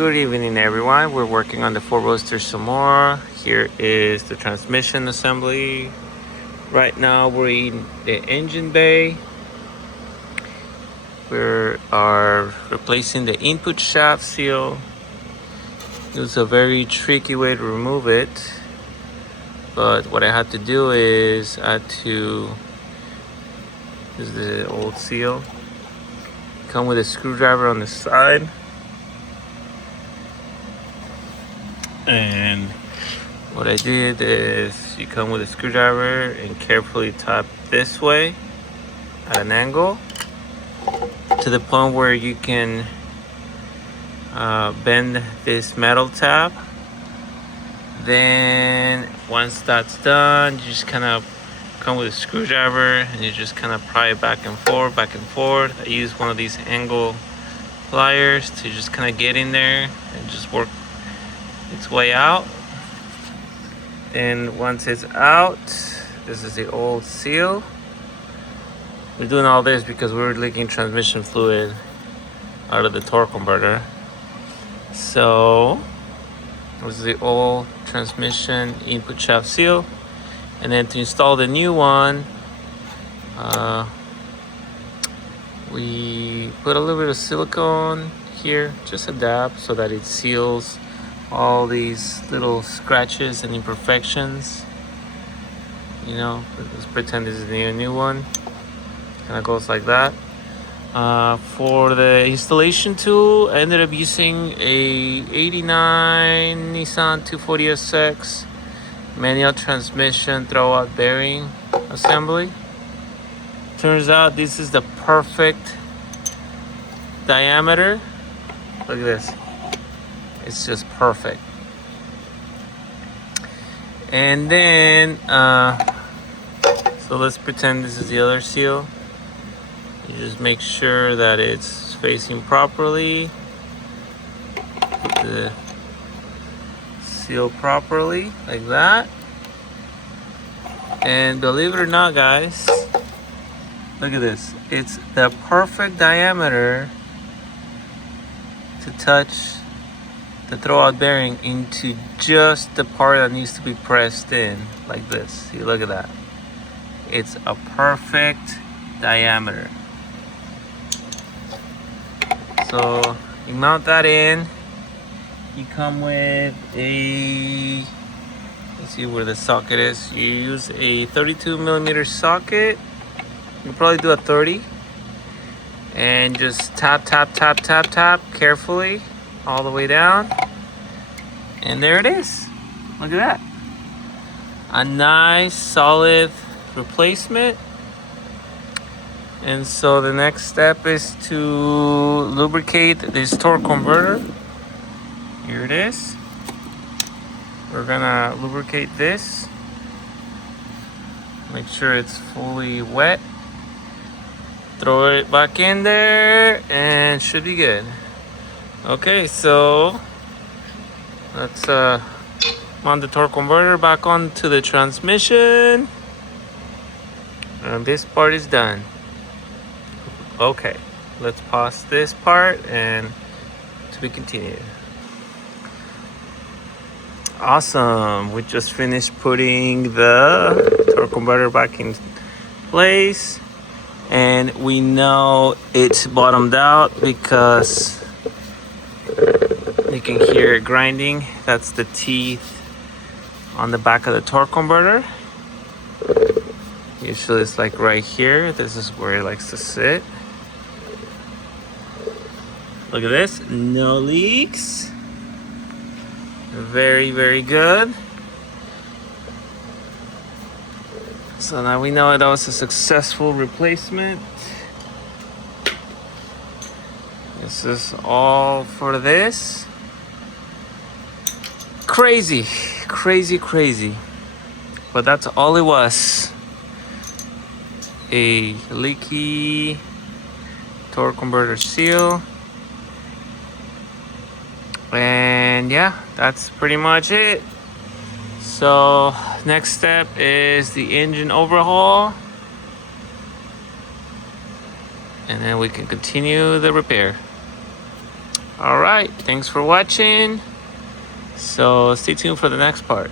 Good evening, everyone. We're working on the Ford Roadster some more. Here is the transmission assembly. Right now we're in the engine bay. We are replacing the input shaft seal. It's a very tricky way to remove it, but what I had to do is this is the old seal. Come with a screwdriver on the side. And what I did is you come with a screwdriver and carefully tap this way at an angle to the point where you can bend this metal tab. Then once that's done, you just kind of come with a screwdriver and you just kind of pry it back and forth, back and forth. I use one of these angle pliers to just kind of get in there and just work its way out. And once it's out, this is the old seal. We're doing all this because we're leaking transmission fluid out of the torque converter. So this is the old transmission input shaft seal. And then to install the new one, we put a little bit of silicone here, just a dab, so that it seals all these little scratches and imperfections. You know, let's pretend this is the new one. Kind of goes like that. For the installation tool, I ended up using a 89 Nissan 240SX manual transmission throwout bearing assembly. Turns out this is the perfect diameter. Look at this. It's just perfect. And then so let's pretend this is the other seal. You just make sure that it's facing properly. Put the seal properly like that. And believe it or not, guys, look at this. It's the perfect diameter to touch the throwout bearing into just the part that needs to be pressed in, like this. See, look at that. It's a perfect diameter. So you mount that in. You come with a, let's see where the socket is. You use a 32mm socket. You probably do a 30. And just tap, tap, tap, tap, tap carefully all the way down. And there it is. Look at that. A nice solid replacement. And so the next step is to lubricate this torque converter. Here it is. We're gonna lubricate this. Make sure it's fully wet. Throw it back in there and should be good. Okay, so let's mount the torque converter back onto the transmission. And this part is done. Okay, let's pause this part and to be continued. Awesome, we just finished putting the torque converter back in place. And we know it's bottomed out because you can hear it grinding. That's the teeth on the back of the torque converter. Usually it's like right here. This is where it likes to sit. Look at this, no leaks. Very, very good. So now we know that was a successful replacement. This is all for this. Crazy, crazy, crazy. But that's all it was. A leaky torque converter seal. And yeah, that's pretty much it. So next step is the engine overhaul. And then we can continue the repair. All right, thanks for watching. So stay tuned for the next part.